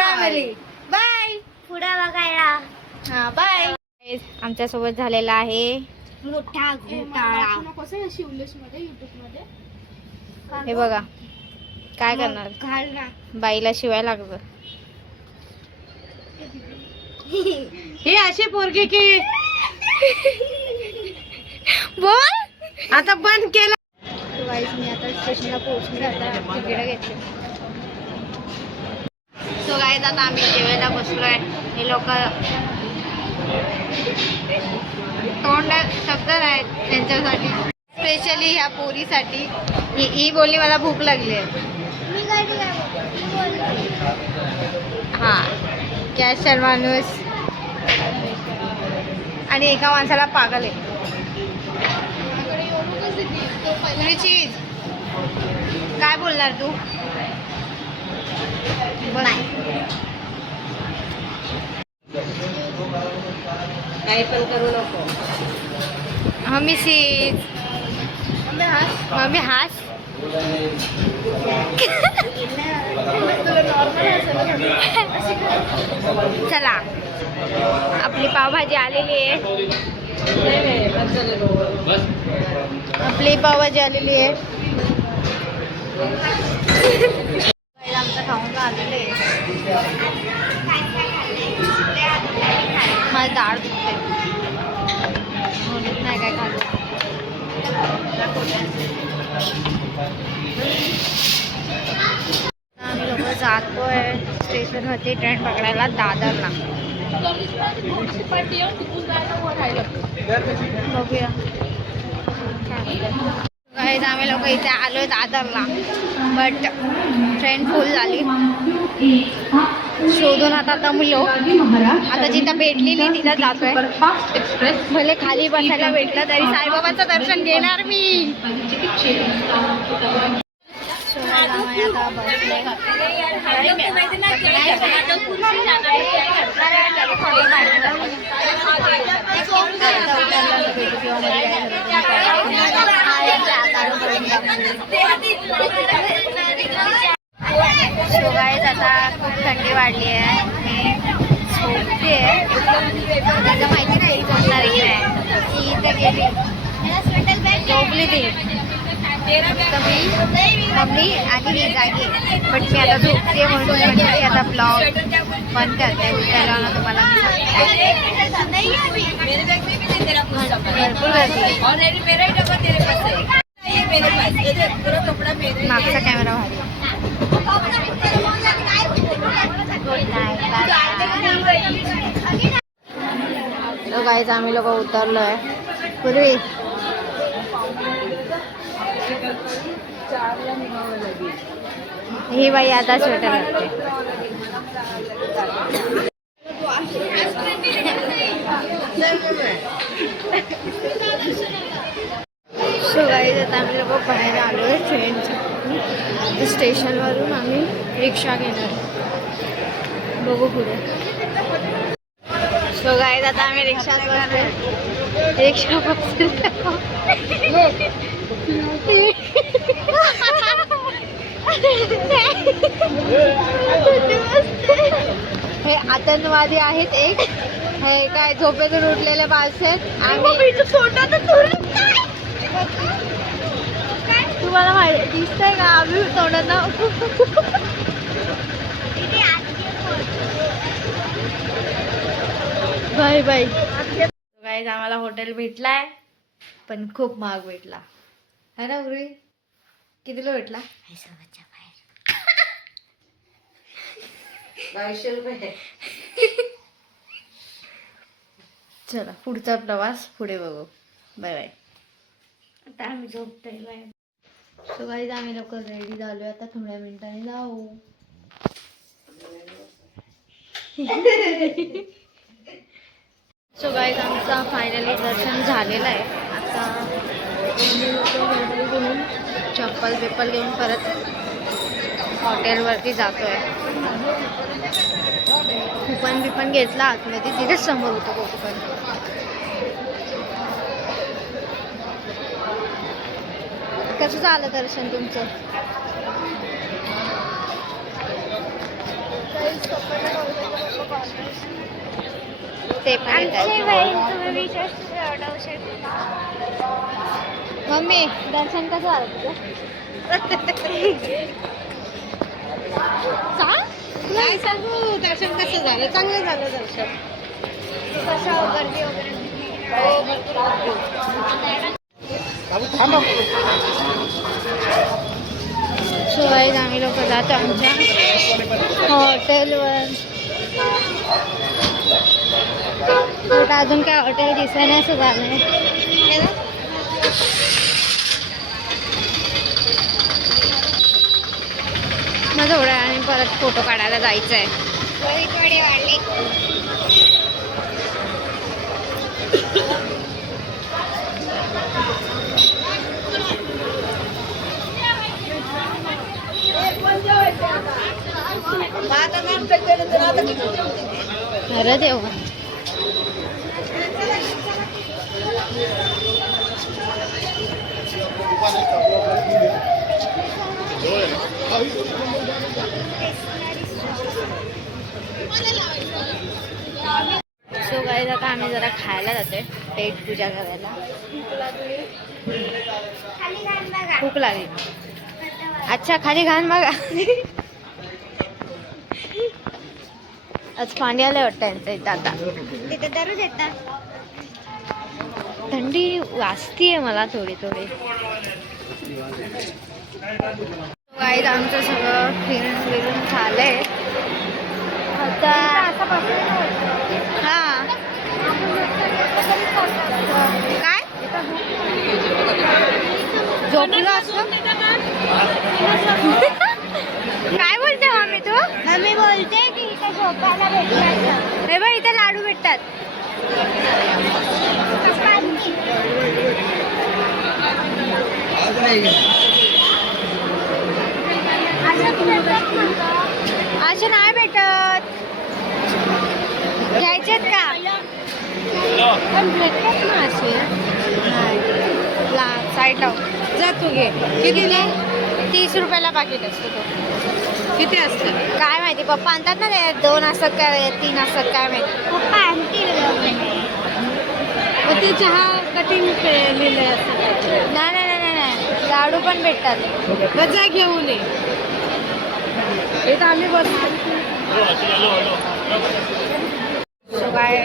Family. Bye. पुढे बघायला. हा बाय. आमच्या सोबत झालेला आहे मोठा घोटाळा. हे बघा काय करणार, घाल ना. बाईला शिवाय लागलं. हे अशी पोरगी की बोल. आता बंद केलं. मी आता स्टेशनला पोहोचले, आता तिकीट घेतली. सो गाईज आता आम्ही जेवायला बसलोय. हे लोक तोंड शब्द आहेत त्यांच्यासाठी, स्पेशली ह्या पोरीसाठी. ही बोलली मला भूक लागली आहे. हा कॅशर माणूस आणि एका माणसाला पागल आहे. चीज काय बोलणार तू? काही पण करू नको. मम्मी चीज. मम्मी हास. चला आपली पावभाजी आलेली आहे. आपली पावभाजी आलेली आहे. आमचं खाऊन आलेलं आहे. मला डाळ दुखते म्हणून नाही काय खाल्लं. आम्ही लोक जातोय स्टेशनवरती ट्रेन पकडायला दादरला. बघूया गाईज आम्ही लोक इथे आलोय दादरला, बट ट्रेन फुल झाली. शोधून आता दमलो. आता जिथं भेटलेली तिथं जातोय. भले खाली बसायला भेटलं तरी साईबाबांचं दर्शन घेणार मी. आता बसले. आता खूप थंडी वाढली आहे. मी झोपते आहे. त्याचं माहिती नाही झोपणार की नाही. ती इथं गेली झोपली ती. मम्मी आणि ही जागी, बट मी आता झोपते म्हणून आता ब्लॉग बंद करते. उद्याला ना तुम्हाला भरपूर गर्दी. मागचा कॅमेरा भारी. तो गाईज आम्ही लोक उतरलोय. पूर्वी ही बाई आता स्वेटर घालते. सो गाईज आता आम्ही लोक बाहेर आलो आहे ट्रेनच्या स्टेशनवरून. आम्ही रिक्षा घेणार, बघू पुढे. सो गाईज आता आम्ही रिक्षात बसलो. रिक्षा हे आतंकवादी आहेत. एक हे काय झोपेतून उठलेले माणसं आहेत. आम्ही तुम्हाला माहिती दिसतंय का? आम्ही तोंडांना बाय बाय. गाईज आम्हाला हॉटेल भेटलाय, पण खूप महाग भेटला है ना उरी? कितीला भेटला? 200 रुपये. चला पुढचा प्रवास पुढे बघू. Bye bye. आता आम्ही झोपतोय बाहेर. सो गाईज आम्ही लोक रेडी झालोय. आता थोड्या मिनिटांनी जाऊ. सो गाईज आमचा फायनली दर्शन झालेलं आहे. आता आम्ही लोक मोबाईल घेऊन चप्पल बिप्पल घेऊन परत हॉटेलवरती जातोय. कुपन बिपन घेतला आतमध्ये, तिथेच समोर होतो कुपन. कसं झालं दर्शन तुमचं? ते पण आमची येतात. बहीण तुम्ही विशेष ऑर्डर शकता. मम्मी दर्शन कसं झालं तुझं? सांग. काय सांगू दर्शन कसं झालं? चांगलं झालं दर्शन. कसं गर्दी वगैरे? सो गाईज आम्ही लोक जातो आमच्या हॉटेलवर. कुठं अजून काय हॉटेल दिसेना असं झालंय. मग थोड्या आणि परत फोटो काढायला जायचं आहे. वाढले. अरे देवा. सो गाईज आता आम्ही जरा खायला जातोय पेट पूजा करायला. भूक लागली. अच्छा खाली घाण बघा. आज पाणी आलंय वाटतं यांचं इथं आता. तिथे दररोज येतात. थंडी वाजतीये मला थोडी थोडी. गाईज आमचं सगळं फिरून झालंय आता. हा काय झोपलो असतो. काय बोलते मम्मी तू? मम्मी बोलते की इथे झोपायला भेटतात. हे बघ इथे लाडू भेटतात. असे नाही भेटत. घ्यायचेत का? पण भेटतात ना असे. साईड लाव. जा तू घे. कितीला? 30 रुपयाला पाकिट असतो तो. किती असतं? काय माहिती पप्पा आणतात ना ते 2 असतात काय 3 असतात काय माहिती. पप्पा आणतील. मग ते चहा कटिंग लिहिलंय असं. नाही लाडू पण भेटतात. मग जा घेऊन ये. इथं आम्ही बसतो. सो काय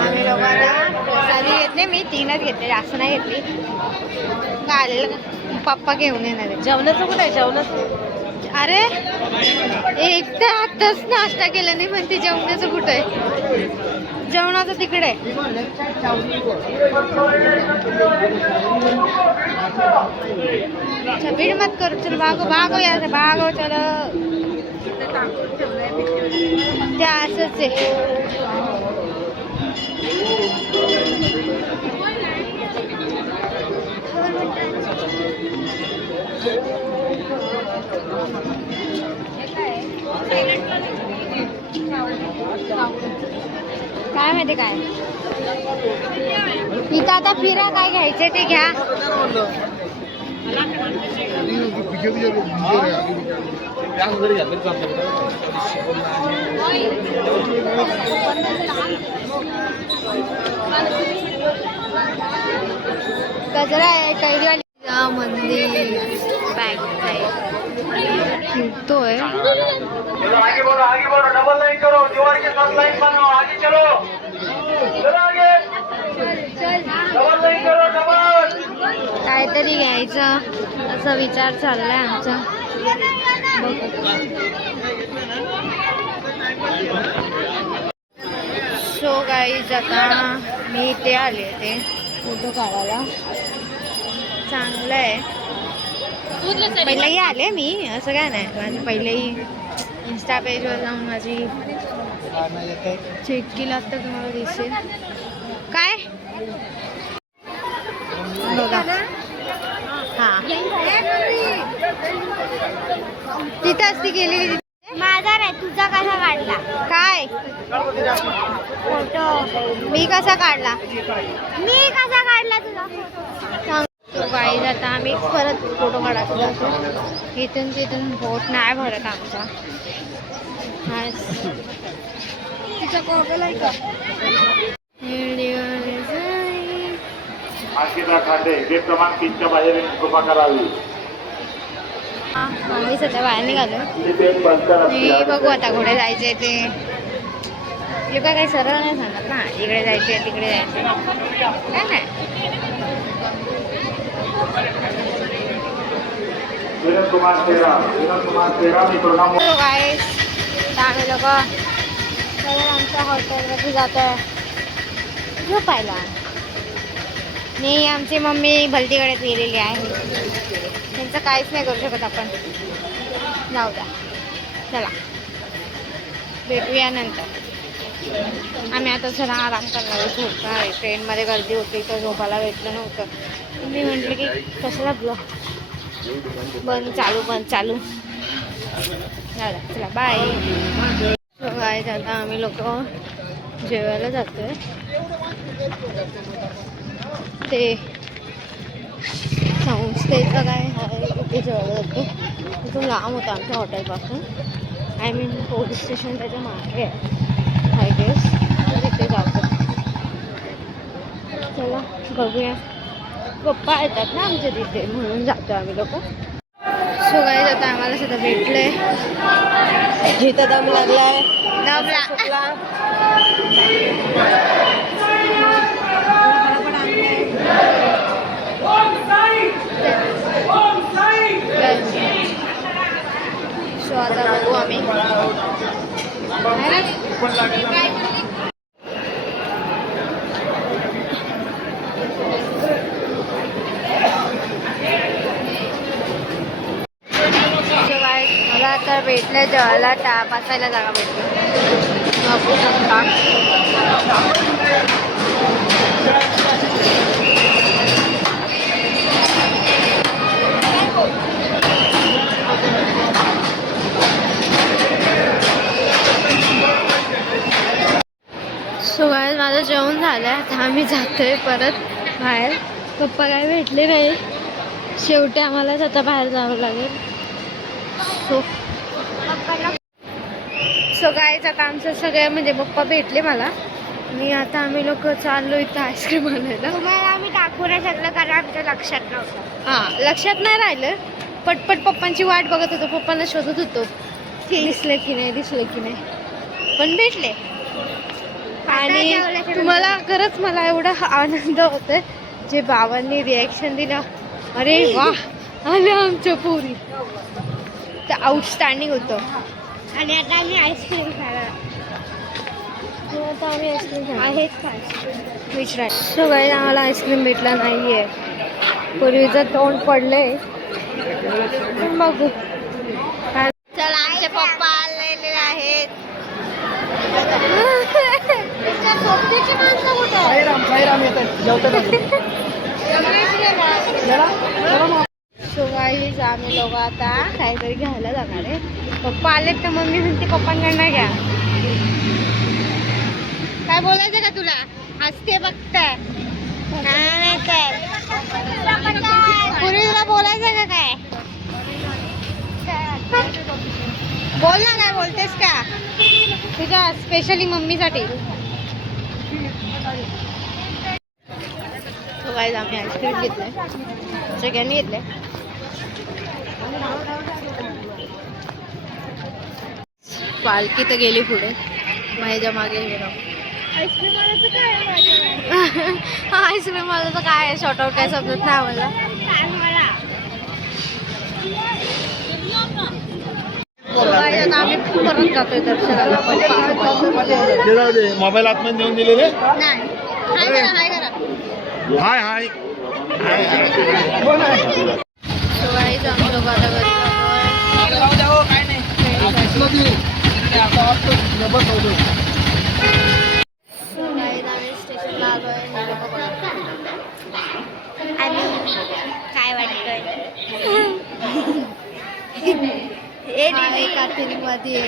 आम्ही लोकांना प्रसादी घेतली. मी 3च घेतले जास्त नाही घेतली. काय आलेलं पप्पा घेऊन येणार आहे. जेवणाचं कुठं आहे? जेवणाचं अरे एक तर आताच नाश्ता केला नाही पण ते जेवणाचं कुठं आहे? जेवणाचं तिकडे आहे. भीड़ मत करो. चल भागो भागो यार भागो चलो. ते असंच आहे. काय माहिती काय इथं आता फिरा. काय घ्यायचे ते घ्या. गजरा आहे कैरीवाली. मंदिर बँक फिरतोय. आगे बढ़ो डबल लाइन करो दीवार के साथ लाइन बनाओ आगे चलो चलो आगे डबल लाइन करो डबल. काहीतरी घ्यायचं असा विचार चाललाय आमचा. सो गाईज आता मी इथे आले ते फोटो काढायला. चांगलं आहे. पहिलेही आले मी असं काय नाही. माझी पहिलेही इंस्टा पेजवर जाऊन माझी चेक केला तर तुम्हाला दिसेल. काय बघा हां तिथं असती गेलेली. माझा रे तुझा कसा काढला? काय फोटो मी कसा काढला? मी कसा काढला तुझा फोटो? सांगतो गाईज आता आम्ही परत फोटो काढायला जातो. इथून तिथून बोट नाही भरत आमचा. तिचा गॉगल आहे का? अंकिता खांडे गेट क्रमांक 3च्या बाहेर कृपा करावी. आम्ही सध्या बाहेर निघालो. नितेश पंचाल मी बघू आता कुठे जायचे ते. लोक काही सरळ नाही सांगत ना, इकडे जायचे तिकडे जायचे काय नाही. विनोद कुमार तेरा मी प्रोग्राम काय आम्ही लोक आमच्या हॉटेलवरती जातो आहे झोपायला. मी आमची मम्मी भलतीकडे गेलेली आहे. त्यांचं काहीच नाही करू शकत आपण. जाऊ द्या, चला भेटूया नंतर. आम्ही आता जरा आराम करणार. झोपणार आहे. ट्रेनमध्ये गर्दी होती तर झोपायला भेटलं नव्हतं. मी म्हटलं की कशाला बंद चालू. चला बाय. काय आता आम्ही लोक जेवायला जातोय. ते संस्थेचं काय आहे तिथे जेवायला जातो. तिथून लांब होतं आमच्या हॉटेलपासून. आय मीन पोलीस स्टेशन त्याच्या मागे आहे आय गेस. तिथे जातो. चला बघूया. पप्पा येतात ना आमच्या तिथे म्हणून जातो आम्ही लोक. सो काय जातं आम्हाला सुद्धा भेटलंय. जिथं दम लागलाय सो आता बघू आम्ही. मला तर भेटलं जेवायला बसायला जागा भेटली. बघू शकता. सो गाईज माझं जेवण झालं. आता आम्ही जातोय परत बाहेर. पप्पा काय भेटले नाही. शेवटी आम्हालाच आता बाहेर जावं लागेल. सो गाईज आता आमचं सगळं म्हणजे पप्पा भेटले मला. आणि आता आम्ही लोक चाललो इथं आईस्क्रीम आणायला. तुम्हाला आम्ही टाकू नाही शकलो कारण आमच्या लक्षात नव्हतं. हां लक्षात नाही राहिलं. पटपट पप्पांची वाट बघत होतो. पप्पांना शोधत होतो दिसले की नाही पण भेटले. आणि तुम्हाला खरंच मला एवढा आनंद होतोय जे बाबांनी रिॲक्शन दिलं. अरे वा आले आमच्या पोरी. ते आउटस्टँडिंग होतं. आणि आता आम्ही आईस्क्रीम खाणार. आता आम्ही आईस्क्रीम आहेच खायचं. विचार. सो गाईज आम्हाला आईस्क्रीम भेटला नाही आहे. पूर्वीचं तोंड पडलंय. बघू. चला आमचे पप्पा आलेले आहेत. सो गाईज आम्ही लोक आता काहीतरी घ्यायला जाणार आहे. पप्पा आलेत तर मम्मी म्हणते पप्पांकडनं घ्या. काय बोलायचं का तुला? हसते बघताय पूर्वी तुला बोलायचं का काय? बोल ना काय बोलतेस का तुझ्या स्पेशली मम्मीसाठी. गाईज आम्ही आईस्क्रीम घेतलंय. सगळ्यांनी घेतलंय. पालखी तर गेली पुढे. माझ्या मागे आईस्क्रीम वाल्याचं काय आईस्क्रीम वाल्याचं काय आहे शॉर्ट आउट काय समजत नाही आम्हाला. आता आम्ही परत जातोय दर्शनाला. मोबाईल आतमध्ये देऊन दिलेले. नाही हाय करा. हाय हाय सो गाईज आम्ही लोक आता घरी स्टेशनला आलोय. आणि काय वाटतंय? एका फिल्ममध्ये